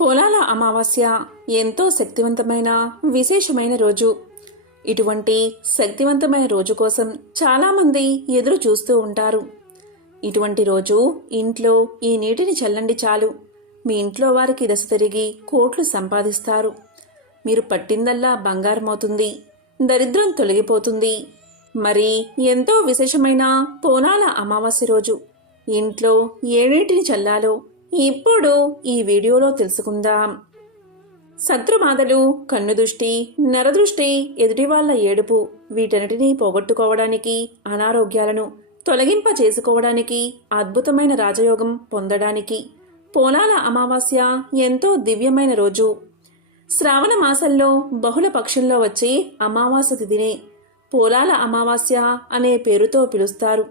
పొలాల అమావాస్య ఎంతో శక్తివంతమైన విశేషమైన రోజు. ఇటువంటి శక్తివంతమైన రోజు కోసం చాలామంది ఎదురు చూస్తూ ఉంటారు. ఇటువంటి రోజు ఇంట్లో ఈ నీటిని చల్లండి చాలు. మీ ఇంట్లో వారికి దశ తిరిగి కోట్లు సంపాదిస్తారు. మీరు పట్టిందల్లా బంగారమవుతుంది. దరిద్రం తొలగిపోతుంది. మరి ఎంతో విశేషమైన పోనాల అమావాస్య రోజు. ఇంట్లో ఏ నీటిని చల్లాలో ఇప్పుడు ఈ వీడియోలో తెలుసుకుందాం. శత్రుబాధలు కన్నుదృష్టి నరదృష్టి ఎదుటివాళ్ళ ఏడుపు వీటన్నిటినీ పోగొట్టుకోవడానికి అనారోగ్యాలను తొలగింప చేసుకోవడానికి అద్భుతమైన రాజయోగం పొందడానికి పోలాల అమావాస్య ఎంతో దివ్యమైన రోజు. శ్రావణ మాసంలో బహుళ పక్షంలో వచ్చే అమావాస్య తిథినే పోలాల అమావాస్య అనే పేరుతో పిలుస్తారు.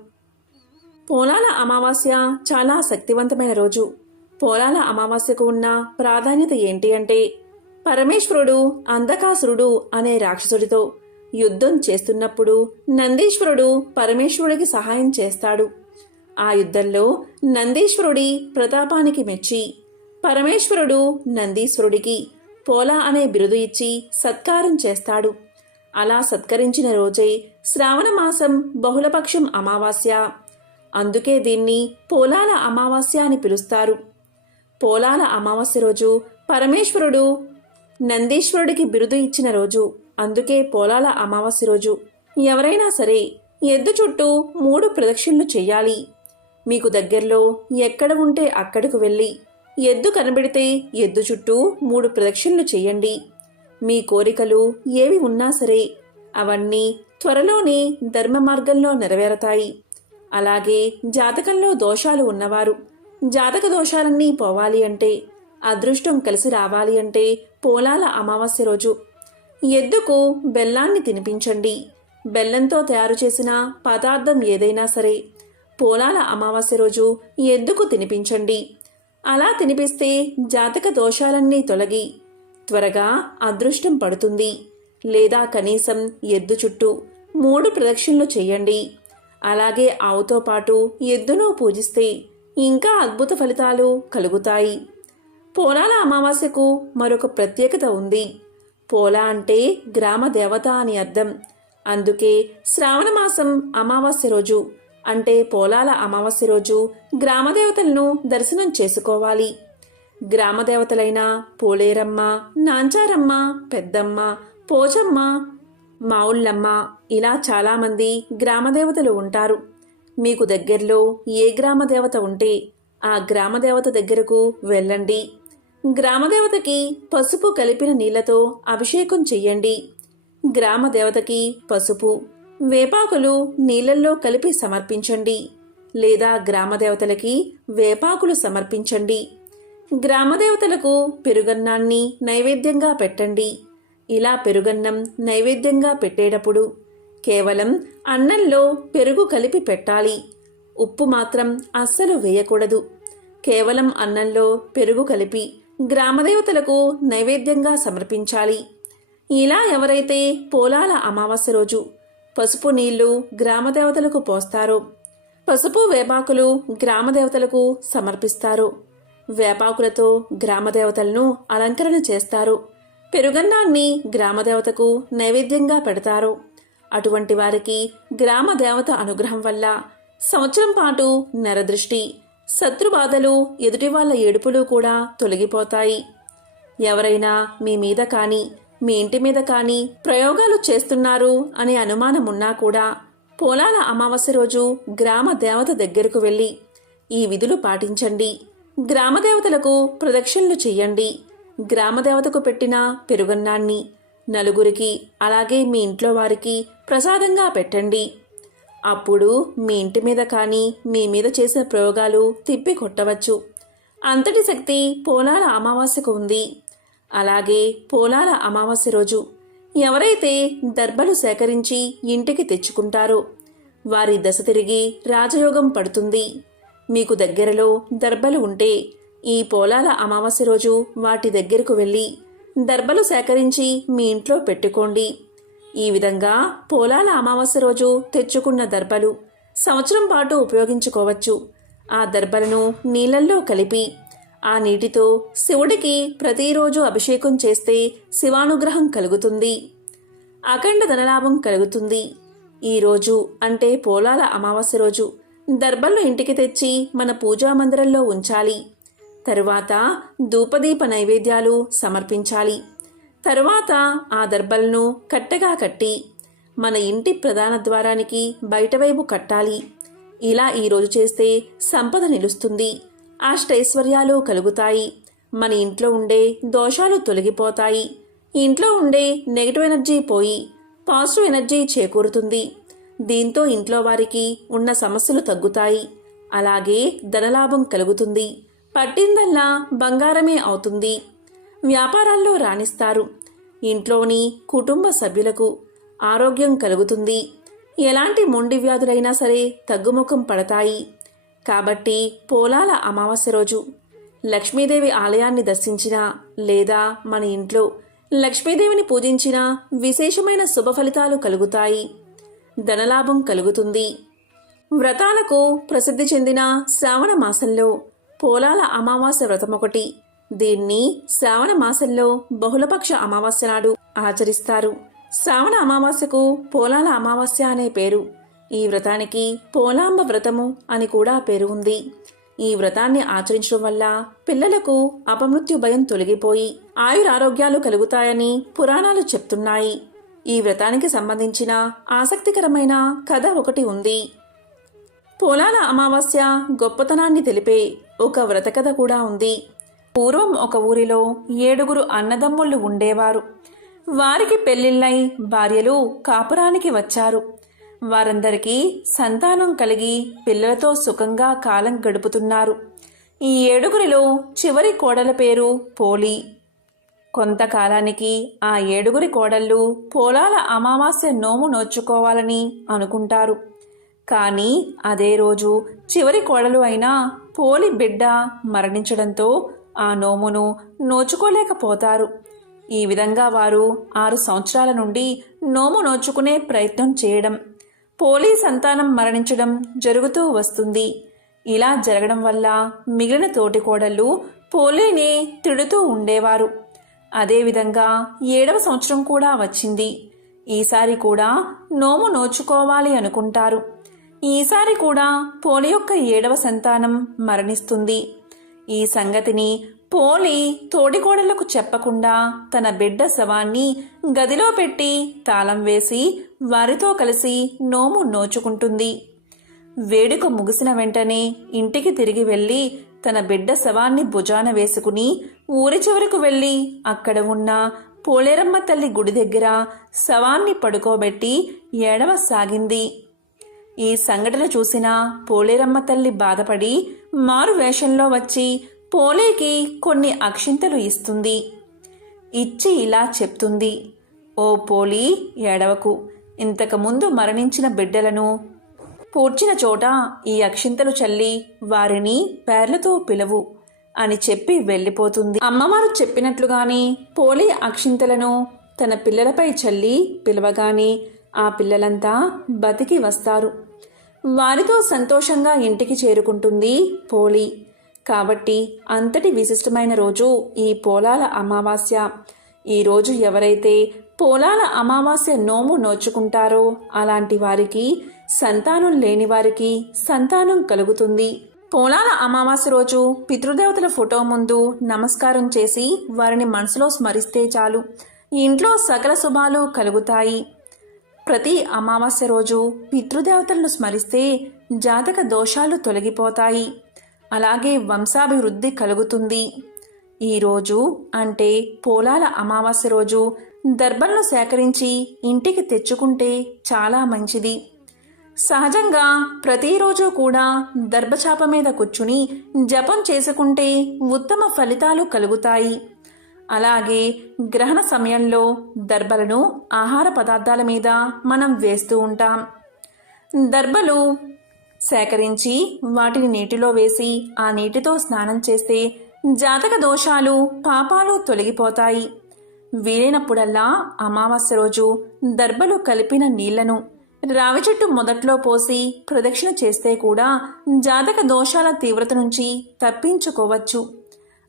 పోలాల అమావాస్య చాలా శక్తివంతమైన రోజు. పోలాల అమావాస్యకు ఉన్న ప్రాధాన్యత ఏంటి అంటే పరమేశ్వరుడు అంధకాసురుడు అనే రాక్షసుడితో యుద్ధం చేస్తున్నప్పుడు నందీశ్వరుడు పరమేశ్వరుడికి సహాయం చేస్తాడు. ఆ యుద్ధంలో నందీశ్వరుడి ప్రతాపానికి మెచ్చి పరమేశ్వరుడు నందీశ్వరుడికి పోలా అనే బిరుదు ఇచ్చి సత్కారం చేస్తాడు. అలా సత్కరించిన రోజే శ్రావణ మాసం బహుళపక్షం అమావాస్య. అందుకే దీన్ని పోలాల అమావాస్య అని పిలుస్తారు. పోలాల అమావాస్య రోజు పరమేశ్వరుడు నందీశ్వరుడికి బిరుదు ఇచ్చిన రోజు. అందుకే పోలాల అమావాస్య రోజు. ఎవరైనా సరే ఎద్దు చుట్టూ మూడు ప్రదక్షిణలు చెయ్యాలి. మీకు దగ్గరలో ఎక్కడ ఉంటే అక్కడకు వెళ్ళి ఎద్దు కనబడితే ఎద్దు చుట్టూ మూడు ప్రదక్షిణలు చెయ్యండి. మీ కోరికలు ఏవి ఉన్నా సరే అవన్నీ త్వరలోనే ధర్మ మార్గంలో నెరవేరతాయి. అలాగే జాతకంలో దోషాలు ఉన్నవారు జాతక దోషాలన్నీ పోవాలి అంటే అదృష్టం కలిసి రావాలి అంటే పోలాల అమావాస్య రోజు. ఎద్దుకు బెల్లాన్ని తినిపించండి. బెల్లంతో తయారు చేసిన పదార్థం ఏదైనా సరే పోలాల అమావాస్య రోజు ఎద్దుకు తినిపించండి. అలా తినిపిస్తే జాతక దోషాలన్నీ తొలగి త్వరగా అదృష్టం పడుతుంది. లేదా కనీసం ఎద్దు చుట్టూ మూడు ప్రదక్షిణలు చేయండి. అలాగే ఆవుతో పాటు ఎద్దును పూజిస్తే ఇంకా అద్భుత ఫలితాలు కలుగుతాయి. పోలాల అమావాస్యకు మరొక ప్రత్యేకత ఉంది. పోలా అంటే గ్రామ దేవత అని అర్థం. అందుకే శ్రావణ మాసం అమావాస్య రోజు అంటే పోలాల అమావాస్య రోజు గ్రామదేవతలను దర్శనం చేసుకోవాలి. గ్రామదేవతలైన పోలేరమ్మ నాంచారమ్మ పెద్దమ్మ పోచమ్మ మావుళ్ళమ్మ ఇలా చాలామంది గ్రామదేవతలు ఉంటారు. మీకు దగ్గరలో ఏ గ్రామదేవత ఉంటే ఆ గ్రామదేవత దగ్గరకు వెళ్ళండి. గ్రామదేవతకి పసుపు కలిపిన నీళ్ళతో అభిషేకం చెయ్యండి. గ్రామదేవతకి పసుపు వేపాకులు నీళ్ళల్లో కలిపి సమర్పించండి లేదా గ్రామదేవతలకి వేపాకులు సమర్పించండి. గ్రామదేవతలకు పెరుగన్నాన్ని నైవేద్యంగా పెట్టండి. ఇలా పెరుగన్నం నైవేద్యంగా పెట్టేటప్పుడు కేవలం అన్నంలో పెరుగు కలిపి పెట్టాలి. ఉప్పు మాత్రం అస్సలు వేయకూడదు. కేవలం అన్నంలో పెరుగు కలిపి గ్రామదేవతలకు నైవేద్యంగా సమర్పించాలి. ఇలా ఎవరైతే పోలాల అమావాస్య రోజు పసుపు నీళ్ళు గ్రామదేవతలకు పోస్తారో పసుపు వేపాకులు గ్రామదేవతలకు సమర్పిస్తారు వేపాకులతో గ్రామదేవతలను అలంకరణ చేస్తారు పెరుగన్నాన్ని గ్రామదేవతకు నైవేద్యంగా పెడతారు అటువంటి వారికి గ్రామ దేవత అనుగ్రహం వల్ల సంవత్సరం పాటు నరదృష్టి శత్రుబాధలు ఎదుటి వాళ్ళ ఏడుపులు కూడా తొలగిపోతాయి. ఎవరైనా మీ మీద కానీ మీ ఇంటి మీద కానీ ప్రయోగాలు చేస్తున్నారు అనే అనుమానం ఉన్నా కూడా పొలాల అమావాస్య రోజు గ్రామ దేవత దగ్గరకు వెళ్ళి ఈ విధులు పాటించండి. గ్రామదేవతలకు ప్రదక్షిణలు చెయ్యండి. గ్రామదేవతకు పెట్టిన పెరుగన్నాన్ని నలుగురికి అలాగే మీ ఇంట్లో వారికి ప్రసాదంగా పెట్టండి. అప్పుడు మీ ఇంటి మీద కానీ మీ మీద చేసిన ప్రయోగాలు తిప్పి కొట్టవచ్చు. అంతటి శక్తి పోలాల అమావాస్యకు ఉంది. అలాగే పోలాల అమావాస్య రోజు ఎవరైతే దర్భలు సేకరించి ఇంటికి తెచ్చుకుంటారో వారి దశ తిరిగి రాజయోగం పడుతుంది. మీకు దగ్గరలో దర్భలు ఉంటే ఈ పోలాల అమావాస్య రోజు వాటి దగ్గరకు వెళ్ళి దర్భలు సేకరించి మీ ఇంట్లో పెట్టుకోండి. ఈ విధంగా పోలాల అమావాస్య రోజు తెచ్చుకున్న దర్భలు సంవత్సరం పాటు ఉపయోగించుకోవచ్చు. ఆ దర్భలను నీళ్ళల్లో కలిపి ఆ నీటితో శివుడికి ప్రతిరోజు అభిషేకం చేస్తే శివానుగ్రహం కలుగుతుంది. అఖండ ధనలాభం కలుగుతుంది. ఈ రోజు అంటే పోలాల అమావాస్య రోజు దర్బలను ఇంటికి తెచ్చి మన పూజా మందిరంలో ఉంచాలి. తరువాత ధూపదీప నైవేద్యాలు సమర్పించాలి. తరువాత ఆ దర్బలను కట్టగా కట్టి మన ఇంటి ప్రధాన ద్వారానికి బయటవైపు కట్టాలి. ఇలా ఈరోజు చేస్తే సంపద నిలుస్తుంది. అష్టైశ్వర్యాలు కలుగుతాయి. మన ఇంట్లో ఉండే దోషాలు తొలగిపోతాయి. ఇంట్లో ఉండే నెగిటివ్ ఎనర్జీ పోయి పాజిటివ్ ఎనర్జీ చేకూరుతుంది. దీంతో ఇంట్లో వారికి ఉన్న సమస్యలు తగ్గుతాయి. అలాగే ధనలాభం కలుగుతుంది. పట్టిందల్లా బంగారమే అవుతుంది. వ్యాపారాల్లో రాణిస్తారు. ఇంట్లోని కుటుంబ సభ్యులకు ఆరోగ్యం కలుగుతుంది. ఎలాంటి మొండి వ్యాధులైనా సరే తగ్గుముఖం పడతాయి. కాబట్టి పోలాల అమావాస్య రోజు లక్ష్మీదేవి ఆలయాన్ని దర్శించినా లేదా మన ఇంట్లో లక్ష్మీదేవిని పూజించినా విశేషమైన శుభ ఫలితాలు కలుగుతాయి. ధనలాభం కలుగుతుంది. వ్రతాలకు ప్రసిద్ధి చెందిన శ్రావణ మాసంలో పోలాల అమావాస్య వ్రతం ఒకటి దీన్ని శ్రావణ మాసంలో బహుళపక్ష అమావాస్య నాడు ఆచరిస్తారు. శ్రావణ అమావాస్యకు పోలాల అమావాస్య అనే పేరు. ఈ వ్రతానికి పోలాంబ వ్రతము అని కూడా పేరు ఉంది. ఈ వ్రతాన్ని ఆచరించడం వల్ల పిల్లలకు అపమృత్యు భయం తొలగిపోయి ఆయురారోగ్యాలు కలుగుతాయని పురాణాలు చెప్తున్నాయి. ఈ వ్రతానికి సంబంధించిన ఆసక్తికరమైన కథ ఒకటి ఉంది. పోలాల అమావాస్య గొప్పతనాన్ని తెలిపే ఒక వ్రతకథ కూడా ఉంది. పూర్వం ఒక ఊరిలో ఏడుగురు అన్నదమ్ముళ్ళు ఉండేవారు. వారికి పెళ్ళిళ్ళై భార్యలు కాపురానికి వచ్చారు. వారందరికీ సంతానం కలిగి పిల్లలతో సుఖంగా కాలం గడుపుతున్నారు. ఈ ఏడుగురిలో చివరి కోడల పేరు పోలి. కొంతకాలానికి ఆ ఏడుగురి కోడళ్ళు పోలాల అమావాస్య నోము నోచుకోవాలని అనుకుంటారు. కానీ అదే రోజు చివరి కోడలు అయిన పోలి బిడ్డ మరణించడంతో ఆ నోమును నోచుకోలేకపోతారు. ఈ విధంగా వారు ఆరు సంవత్సరాల నుండి నోము నోచుకునే ప్రయత్నం చేయడం పోలీ సంతానం మరణించడం జరుగుతూ వస్తుంది. ఇలా జరగడం వల్ల మిగిలిన తోటి కోడళ్ళు పోలీని తిడుతూ ఉండేవారు. అదేవిధంగా ఏడవ సంవత్సరం కూడా వచ్చింది. ఈసారి కూడా నోము నోచుకోవాలి అనుకుంటారు. ఈసారి కూడా పోలి యొక్క ఏడవ సంతానం మరణిస్తుంది. ఈ సంగతిని పోలి తోడికోడలకు చెప్పకుండా తన బిడ్డ శవాన్ని గదిలో పెట్టి తాళం వేసి వారితో కలిసి నోము నోచుకుంటుంది. వేడుక ముగిసిన వెంటనే ఇంటికి తిరిగి వెళ్ళి తన బిడ్డ శవాన్ని భుజాన వేసుకుని ఊరి చివరకు వెళ్ళి అక్కడ ఉన్న పోలేరమ్మ తల్లి గుడి దగ్గర శవాన్ని పడుకోబెట్టి ఏడవ సాగింది ఈ సంఘటన చూసిన పోలేరమ్మ తల్లి బాధపడి మారు వేషంలో వచ్చి పోలేకి కొన్ని అక్షింతలు ఇస్తుంది. ఇచ్చి ఇలా చెప్తుంది. ఓ పోలి ఏడవకు. ఇంతకుముందు మరణించిన బిడ్డలను పూడ్చిన చోట ఈ అక్షింతలు చల్లి వారిని పేర్లతో పిలవు అని చెప్పి వెళ్ళిపోతుంది. అమ్మవారు చెప్పినట్లుగానే పోలే అక్షింతలను తన పిల్లలపై చల్లి పిలవగానే ఆ పిల్లలంతా బతికి వస్తారు. వారితో సంతోషంగా ఇంటికి చేరుకుంటుంది పోలి. కాబట్టి అంతటి విశిష్టమైన రోజు ఈ పోలాల అమావాస్య. ఈ రోజు ఎవరైతే పోలాల అమావాస్య నోము నోచుకుంటారో అలాంటి వారికి సంతానం లేని వారికి సంతానం కలుగుతుంది. పోలాల అమావాస్య రోజు పితృదేవతల ఫోటో ముందు నమస్కారం చేసి వారిని మనసులో స్మరిస్తే చాలు. ఇంట్లో సకల శుభాలు కలుగుతాయి. ప్రతి అమావాస్య రోజు పితృదేవతలను స్మరిస్తే జాతక దోషాలు తొలగిపోతాయి. అలాగే వంశాభివృద్ధి కలుగుతుంది. ఈరోజు అంటే పోలాల అమావాస్య రోజు దర్భలను సేకరించి ఇంటికి తెచ్చుకుంటే చాలా మంచిది. సహజంగా ప్రతిరోజు కూడా దర్భచాప మీద కూర్చుని జపం చేసుకుంటే ఉత్తమ ఫలితాలు కలుగుతాయి. అలాగే గ్రహణ సమయంలో దర్భలను ఆహార పదార్థాల మీద మనం వేస్తూ ఉంటాం. దర్భలు సేకరించి వాటిని నీటిలో వేసి ఆ నీటితో స్నానం చేస్తే జాతక దోషాలు పాపాలు తొలగిపోతాయి. వీలైనప్పుడల్లా అమావాస్య రోజు దర్భలు కలిపిన నీళ్ళను రావి చెట్టు మొదట్లో పోసి ప్రదక్షిణ చేస్తే కూడా జాతక దోషాల తీవ్రత నుంచి తప్పించుకోవచ్చు.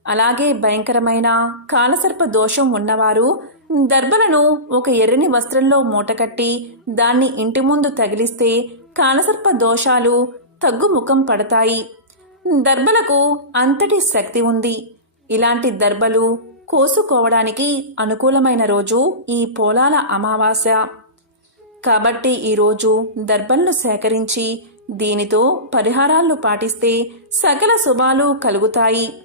అలాగే భయంకరమైన కాలసర్ప దోషం ఉన్నవారు దర్భలను ఒక ఎర్రని వస్త్రంలో మూటకట్టి దాన్ని ఇంటి ముందు తగిలిస్తే కాలసర్ప దోషాలు తగ్గుముఖం పడతాయి. దర్భలకు అంతటి శక్తి ఉంది. ఇలాంటి దర్భలు కోసుకోవడానికి అనుకూలమైన రోజు ఈ పోలాల అమావాస్య. కాబట్టి ఈరోజు దర్భలను సేకరించి దీనితో పరిహారాలు పాటిస్తే సకల శుభాలు కలుగుతాయి.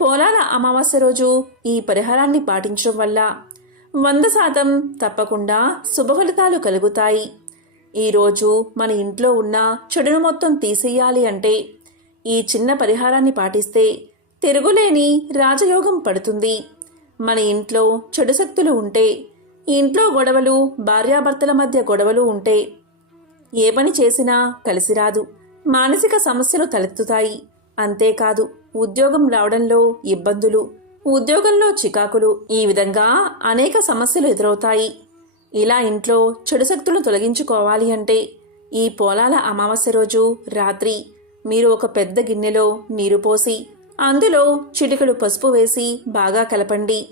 పోలాల అమావాస్య రోజు ఈ పరిహారాన్ని పాటించడం వల్ల వంద శాతం తప్పకుండా శుభ ఫలితాలు కలుగుతాయి ఈరోజు మన ఇంట్లో ఉన్న చెడును మొత్తం తీసేయాలి అంటే ఈ చిన్న పరిహారాన్ని పాటిస్తే తిరుగులేని రాజయోగం పడుతుంది. మన ఇంట్లో చెడు శక్తులు ఉంటే ఇంట్లో గొడవలు భార్యాభర్తల మధ్య గొడవలు ఉంటే ఏ పని చేసినా కలిసి రాదు. మానసిక సమస్యలు తలెత్తుతాయి. అంతేకాదు ఉద్యోగం రావడంలో ఇబ్బందులు ఉద్యోగంలో చికాకులు ఈ విధంగా అనేక సమస్యలు ఎదురవుతాయి. ఇలా ఇంట్లో చెడు శక్తులు తొలగించుకోవాలి అంటే ఈ పోలాల అమావాస్య రోజు రాత్రి మీరు ఒక పెద్ద గిన్నెలో నీరు పోసి అందులో చిటికలు పసుపు వేసి బాగా కలపండి.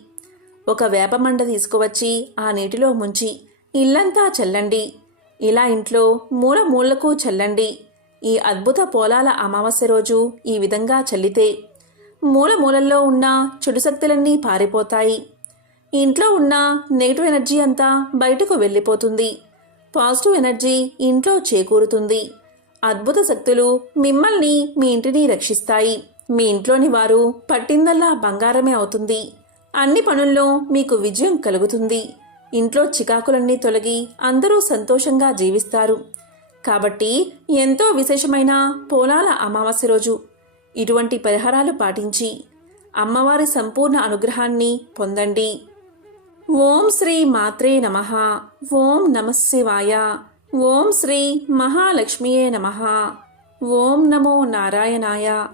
ఒక వేపమండ తీసుకువచ్చి ఆ నీటిలో ముంచి ఇల్లంతా చల్లండి. ఇలా ఇంట్లో మూల మూలకు చల్లండి. ఈ అద్భుత పోలాల అమావాస్య రోజు ఈ విధంగా చల్లితే మూల మూలల్లో ఉన్న చెడు శక్తులన్నీ పారిపోతాయి. ఇంట్లో ఉన్న నెగిటివ్ ఎనర్జీ అంతా బయటకు వెళ్ళిపోతుంది. పాజిటివ్ ఎనర్జీ ఇంట్లో చేకూరుతుంది. అద్భుత శక్తులు మిమ్మల్ని మీ ఇంటిని రక్షిస్తాయి. మీ ఇంట్లోని వారు పట్టిందల్లా బంగారమే అవుతుంది. అన్ని పనుల్లో మీకు విజయం కలుగుతుంది. ఇంట్లో చికాకులన్నీ తొలగి అందరూ సంతోషంగా జీవిస్తారు. కాబట్టి ఎంతో విశేషమైన పోలాల అమావాస్య రోజు. ఇటువంటి పరిహారాలు పాటించి అమ్మవారి సంపూర్ణ అనుగ్రహాన్ని పొందండి. ఓం శ్రీ మాత్రే నమ. ఓం నమశివాయ ఓం శ్రీ మహాలక్ష్మియే నమ. ఓం నమో నారాయణాయ.